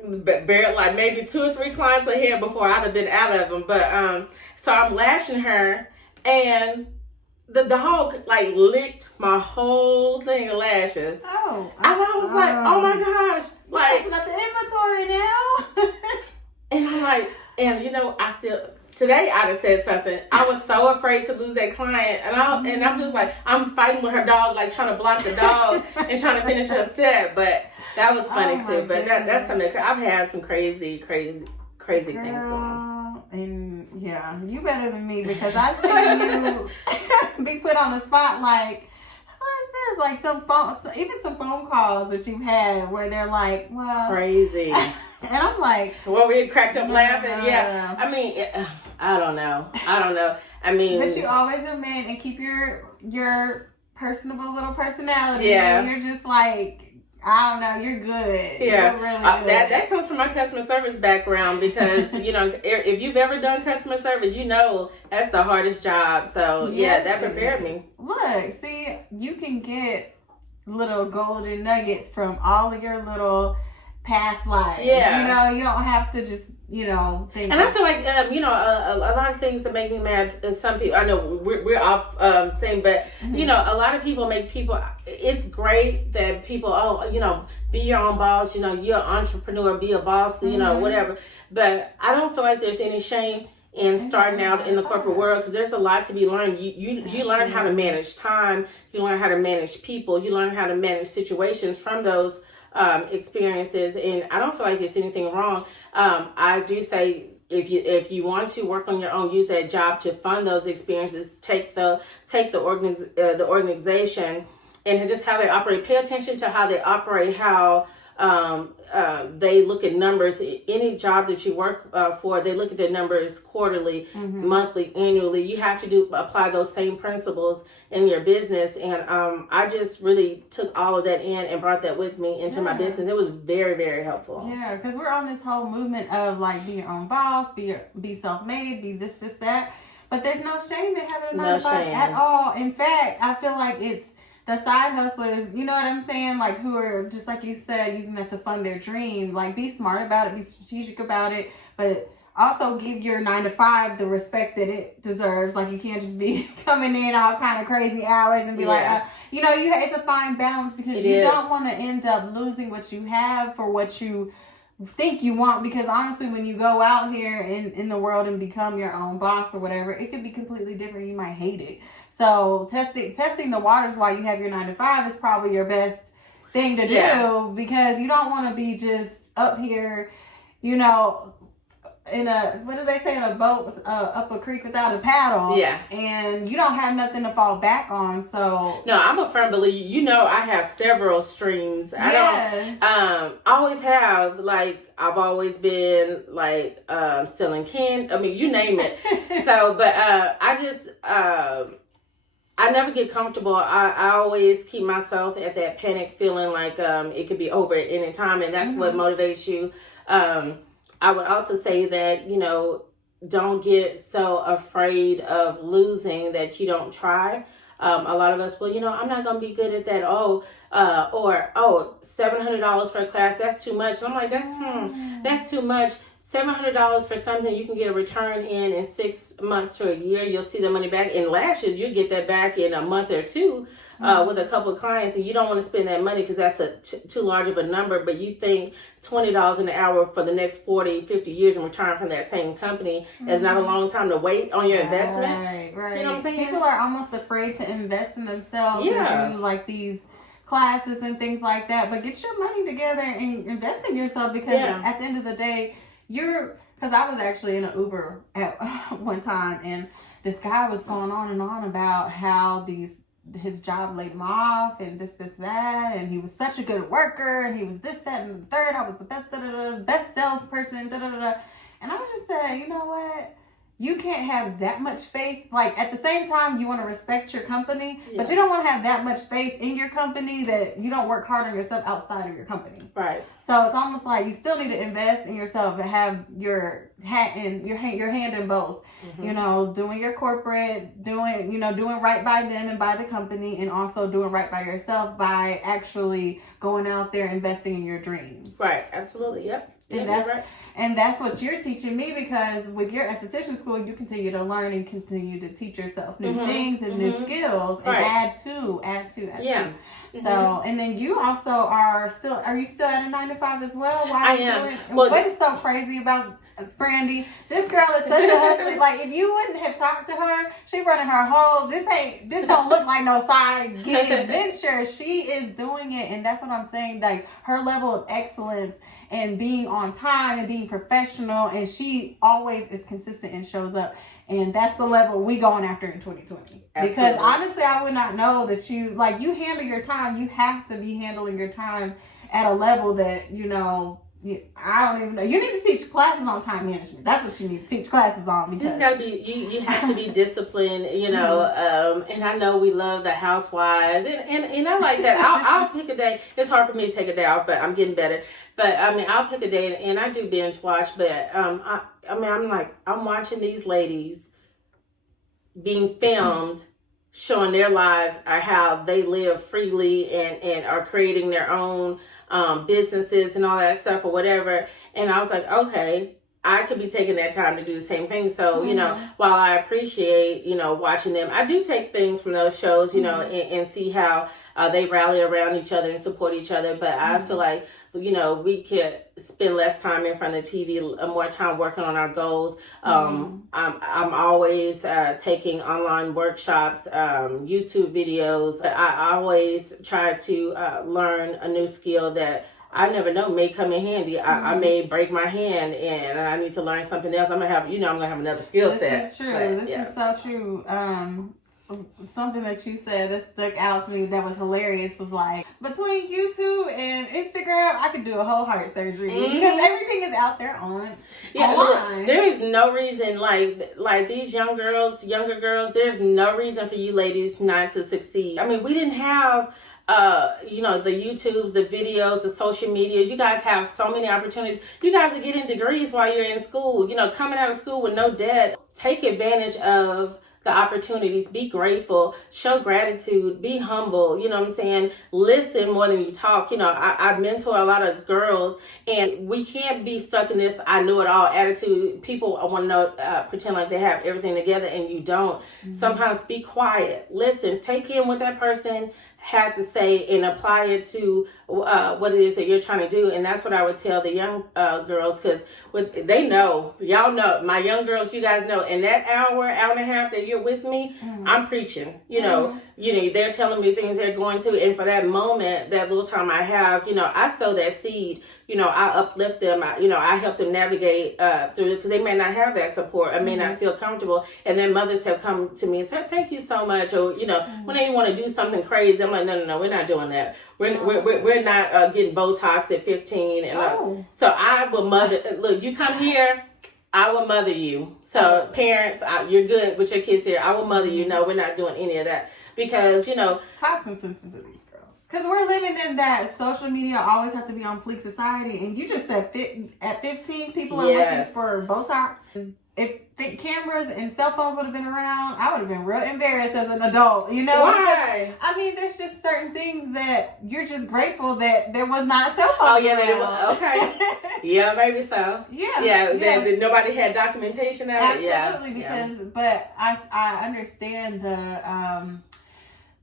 like maybe 2 or 3 clients ahead before I'd have been out of them. But so I'm lashing her, and the dog like licked my whole thing of lashes. Oh, and I was like, oh my gosh, like, not the inventory now. And I'm like, and today I'd have said something. I was so afraid to lose that client, and I'm just like, I'm fighting with her dog, like trying to block the dog and trying to finish her set. But that was funny too. But that's something. I've had some crazy things going on. And yeah, you better than me, because I've seen you be put on the spot. Like, what is this? Like some phone calls that you've had where they're like, well, crazy. And I'm like, well, we cracked up laughing. Yeah. I mean, I don't know. I mean, but you always admit and keep your personable little personality. Yeah. You're just like, I don't know, you're good. Yeah. You're really good. That comes from my customer service background, because, if you've ever done customer service, that's the hardest job. So, yeah, that prepared me. Look, see, you can get little golden nuggets from all of your little past lives. Yeah. You don't have to just, think. And I feel like, a lot of things that make me mad is some people, I know we're off thing, but, a lot of people it's great that people, be your own boss, you're an entrepreneur, be a boss, whatever. But I don't feel like there's any shame in starting out in the corporate world, because there's a lot to be learned. You learn how to manage time, you learn how to manage people, you learn how to manage situations from those experiences, and I don't feel like there's anything wrong. I do say, if you want to work on your own, use that job to fund those experiences. Take the organization and just how they operate. Pay attention to how they operate, how they look at numbers. Any job that you work for, they look at their numbers quarterly, monthly, annually. You have to apply those same principles in your business. And I just really took all of that in and brought that with me into my business. It was very, very helpful. Yeah, because we're on this whole movement of like, be your own boss, be self-made, be this, that. But there's no shame in having a 9 to 5 at all. In fact, I feel like it's the side hustlers, you know what I'm saying? Like, who are, just like you said, using that to fund their dream. Like, be smart about it, be strategic about it, but also give your 9 to 5 the respect that it deserves. Like, you can't just be coming in all kind of crazy hours and be like, it's a fine balance, because don't want to end up losing what you have for what you think you want. Because honestly, when you go out here in the world and become your own boss or whatever, it could be completely different. You might hate it. So testing the waters while you have your 9 to 5 is probably your best thing to do, because you don't want to be just up here, in a, what do they say, in a boat up a creek without a paddle. Yeah. And you don't have nothing to fall back on. So no, I'm a firm believer. I have several streams. I always have, like, I've always been like selling candy. I mean, you name it. So, but I never get comfortable. I always keep myself at that panic feeling like it could be over at any time, and that's what motivates you. I would also say that, you know, don't get so afraid of losing that you don't try. A lot of us, well, you know, I'm not going to be good at that. Or $700 for a class, that's too much. And I'm like, that's too much. $700 for something you can get a return in 6 months to a year. You'll see the money back. In lashes, you get that back in a month or two with a couple of clients, and you don't want to spend that money because that's too large of a number. But you think $20 an hour for the next 40, 50 years in return from that same company is not a long time to wait on your investment. Right. You know what I'm saying? People are almost afraid to invest in themselves and do like these classes and things like that. But get your money together and invest in yourself, because at the end of the day, because I was actually in an Uber at one time, and this guy was going on and on about how his job laid him off and this, that, and he was such a good worker, and he was this, that, and the third. I was the best salesperson, And I was just saying, you know what? You can't have that much faith. Like, at the same time, you want to respect your company, but you don't want to have that much faith in your company that you don't work hard on yourself outside of your company. Right. So it's almost like you still need to invest in yourself and have your hat in your hand in both. You know, doing your corporate, doing right by them and by the company, and also doing right by yourself by actually going out there investing in your dreams. Right. Absolutely. Yep. And that's what you're teaching me, because with your esthetician school, you continue to learn and continue to teach yourself new things and new skills, and add to. So, and then you also are you still at a 9-to-5 as well? I am. What is so crazy about Brandi? This girl is such a hustler. Like, if you wouldn't have talked to her, she running her whole, this don't look like no side gig venture. She is doing it, and that's what I'm saying. Like, her level of excellence and being on time and being professional, and she always is consistent and shows up. And that's the level we going after in 2020. Absolutely. Because honestly, I would not know that you handle your time. You have to be handling your time at a level that, you know, I don't even know. You need to teach classes on time management. That's what you need to teach classes on. Because you have to be disciplined, you know. And I know we love the housewives, and I like that. I'll pick a day. It's hard for me to take a day off, but I'm getting better. But I mean, I'll pick a day, and I do binge watch. But I'm watching these ladies being filmed, showing their lives or how they live freely and are creating their own businesses and all that stuff or whatever. And I was like, okay, I could be taking that time to do the same thing. So, you know, while I appreciate, you know, watching them, I do take things from those shows, you know, and see how they rally around each other and support each other. But I feel like, you know, we could spend less time in front of the TV, more time working on our goals. I'm always taking online workshops, YouTube videos. I always try to learn a new skill that I never know may come in handy. I may break my hand and I need to learn something else. I'm gonna have another skill set. This is true. This is so true. Something that you said that stuck out to me that was hilarious was like, between YouTube and Instagram, I could do a whole heart surgery because everything is out there online. Look, there is no reason like these younger girls, there's no reason for you ladies not to succeed. I mean, we didn't have you know, the YouTubes, the videos, the social medias. You guys have so many opportunities. You guys are getting degrees while you're in school, you know, coming out of school with no debt. Take advantage of the opportunities. Be grateful, show gratitude, be humble, you know what I'm saying? Listen more than you talk. You know, I mentor a lot of girls, and we can't be stuck in this I know it all attitude. People want to know, pretend like they have everything together, and you don't. Sometimes be quiet, listen, take in what that person has to say and apply it to what it is that you're trying to do. And that's what I would tell the young girls, because they know, y'all know, my young girls, you guys know, in that hour and a half that you're with me, I'm preaching, you know, they're telling me things they're going to, and for that moment, that little time I have, you know, I sow that seed, you know, I uplift them, I help them navigate through it, because they may not have that support, or may not feel comfortable, and their mothers have come to me and said, thank you so much, or, you know, when they want to do something crazy, I'm like, no, we're not doing that. We're not getting Botox at 15, and so I will mother. Look, you come here, I will mother you. So parents, you're good with your kids here. I will mother you. No, we're not doing any of that. because talk some sense into these girls. Because we're living in that social media always have to be on fleek society. And you just said at 15, people are looking for Botox. If cameras and cell phones would have been around, I would have been real embarrassed as an adult. Why? Because, I mean, there's just certain things that you're just grateful that there was not a cell phone. Oh, yeah, okay. Yeah, maybe so. Yeah. That nobody had documentation of it. Absolutely, but I understand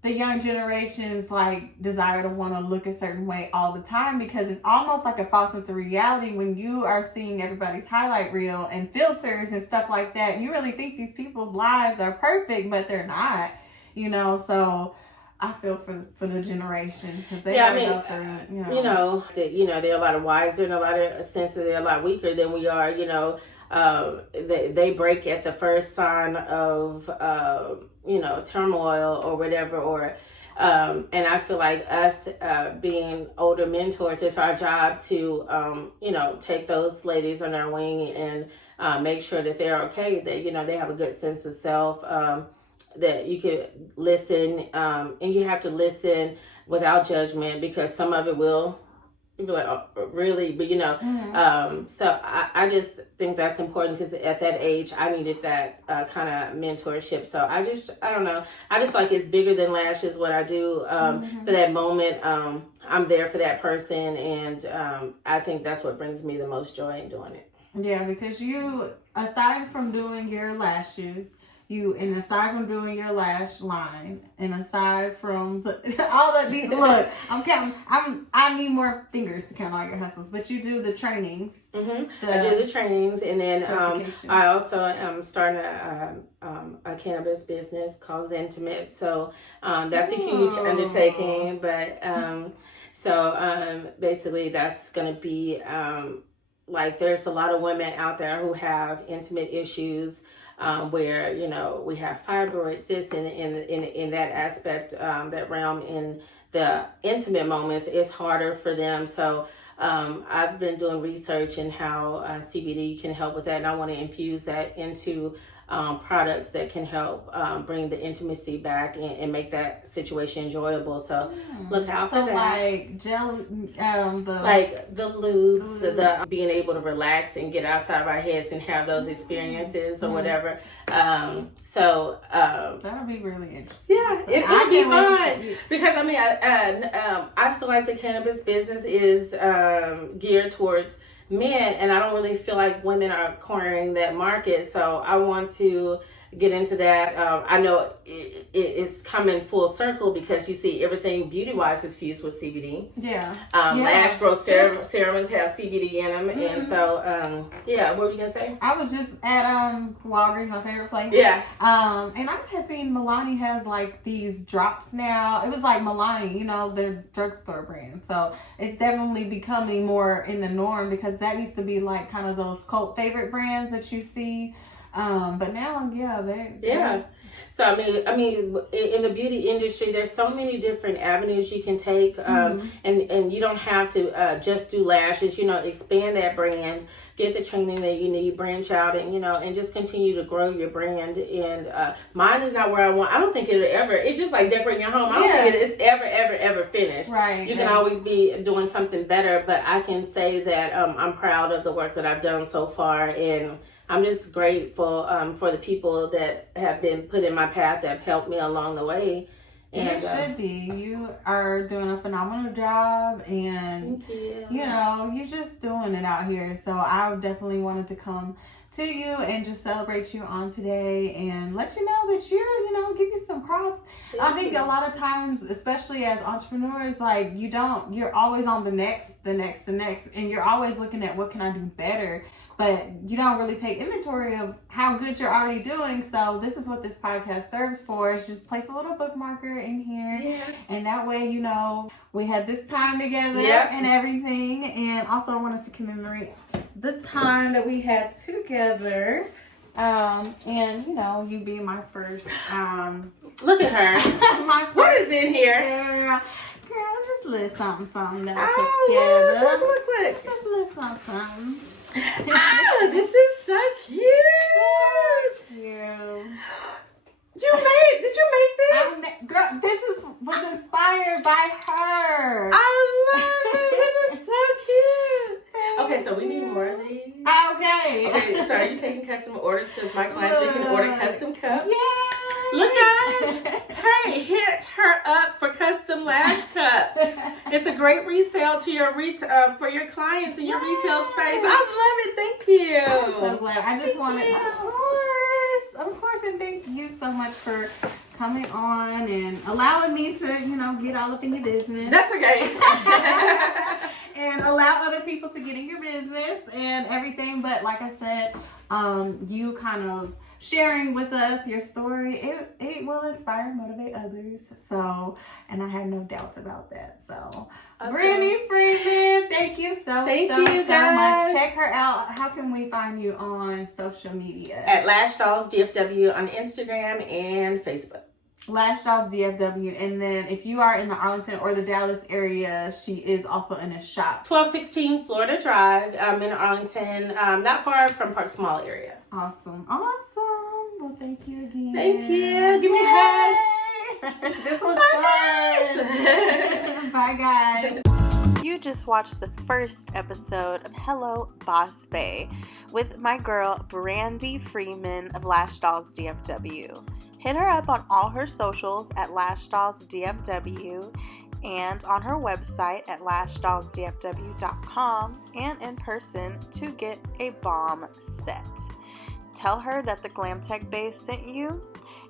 the young generation's like desire to want to look a certain way all the time, because it's almost like a false sense of reality when you are seeing everybody's highlight reel and filters and stuff like that. You really think these people's lives are perfect, but they're not, so I feel for the generation, because they go through, they're a lot wiser and a lot of sensitive, they're a lot weaker than we are, they break at the first sign of turmoil or whatever, or and I feel like us being older mentors, it's our job to take those ladies on our wing and make sure that they're okay, that they have a good sense of self, that you could listen, and you have to listen without judgment, because some of it will be like, oh, really? But so I just think that's important, because at that age I needed that kind of mentorship. So I don't know, I just like, it's bigger than lashes what I do for that moment. I'm there for that person, and I think that's what brings me the most joy in doing it. Yeah, because you, aside from doing your lashes, aside from doing your lash line, and aside from all of these, look, I'm counting. I need more fingers to count all your hustles. But you do the trainings. Mm-hmm. I do the trainings, and then I also am starting a cannabis business called Intimate. So that's a huge undertaking. But basically, that's going to be like, there's a lot of women out there who have intimate issues. Where we have fibroids, cysts, in that aspect, that realm, in the intimate moments, it's harder for them. So I've been doing research in how CBD can help with that, and I want to infuse that into products that can help bring the intimacy back and make that situation enjoyable. So look out for that. Like gel, like the lubes, the being able to relax and get outside of our heads and have those experiences or whatever. So that'll be really interesting. Yeah, it'll be fun, because I feel like the cannabis business is geared towards men, and I don't really feel like women are cornering that market. So I want to get into that. I know it's coming full circle, because you see everything beauty-wise is fused with CBD. Lash growth serums have CBD in them. And so, what were you going to say? I was just at Walgreens, my favorite place. And I just had seen Milani has like these drops now. It was like Milani, their drugstore brand. So it's definitely becoming more in the norm, because that used to be like kind of those cult favorite brands that you see. But now, So I mean, in the beauty industry, there's so many different avenues you can take, and you don't have to just do lashes. Expand that brand, get the training that you need, branch out, and just continue to grow your brand. And mine is not where I want. I don't think it'll ever. It's just like decorating your home. I don't think it's ever finished. Right. You can always be doing something better, but I can say that I'm proud of the work that I've done so far, and I'm just grateful for the people that have been put in my path that have helped me along the way. And it should be. You are doing a phenomenal job, and you're just doing it out here. So I definitely wanted to come to you and just celebrate you on today and let you know that you're, give you some props. I think a lot of times, especially as entrepreneurs, like you're always on the next, and you're always looking at what can I do better. But you don't really take inventory of how good you're already doing. So this is what this podcast serves for. Is just place a little bookmarker in here. And that way, we had this time together and everything. And also I wanted to commemorate the time that we had together. And, you being my first. Look at her. What is in here? Girl, just a little something that I put together. Look. Just a little something. This is so cute. Thank you. Did you make this? Girl, right. Okay, so are you taking custom orders? Because my clients, they can order custom cups. Yeah. Look, guys. Hey, hit her up for custom lash cups. It's a great resale to your for your clients in your retail space. I love it. Thank you. I'm so glad. I just wanted, of course, and thank you so much for coming on and allowing me to, get all up in your business. That's okay. And allow other people to get in your business and everything. But like I said, you kind of sharing with us your story, it will inspire and motivate others. So, and I have no doubts about that. So, awesome. Brandi Freeman, thank you so much. Check her out. How can we find you on social media? At Lash Dolls DFW on Instagram and Facebook. Lash Dolls DFW. And then if you are in the Arlington or the Dallas area, she is also in a shop. 1216 Florida Drive in Arlington, not far from Park Small area. Awesome. Well, thank you again. Thank you. Give me a hug. This was fun. Bye, guys. You just watched the first episode of Hello Boss Bae with my girl Brandi Freeman of Lash Dolls DFW. Hit her up on all her socials at Lash Dolls DFW and on her website at lashdolls.dfw.com and in person to get a bomb set. Tell her that the Glam Tech Base sent you.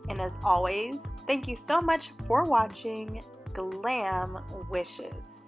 And as always, thank you so much for watching. Glam Wishes.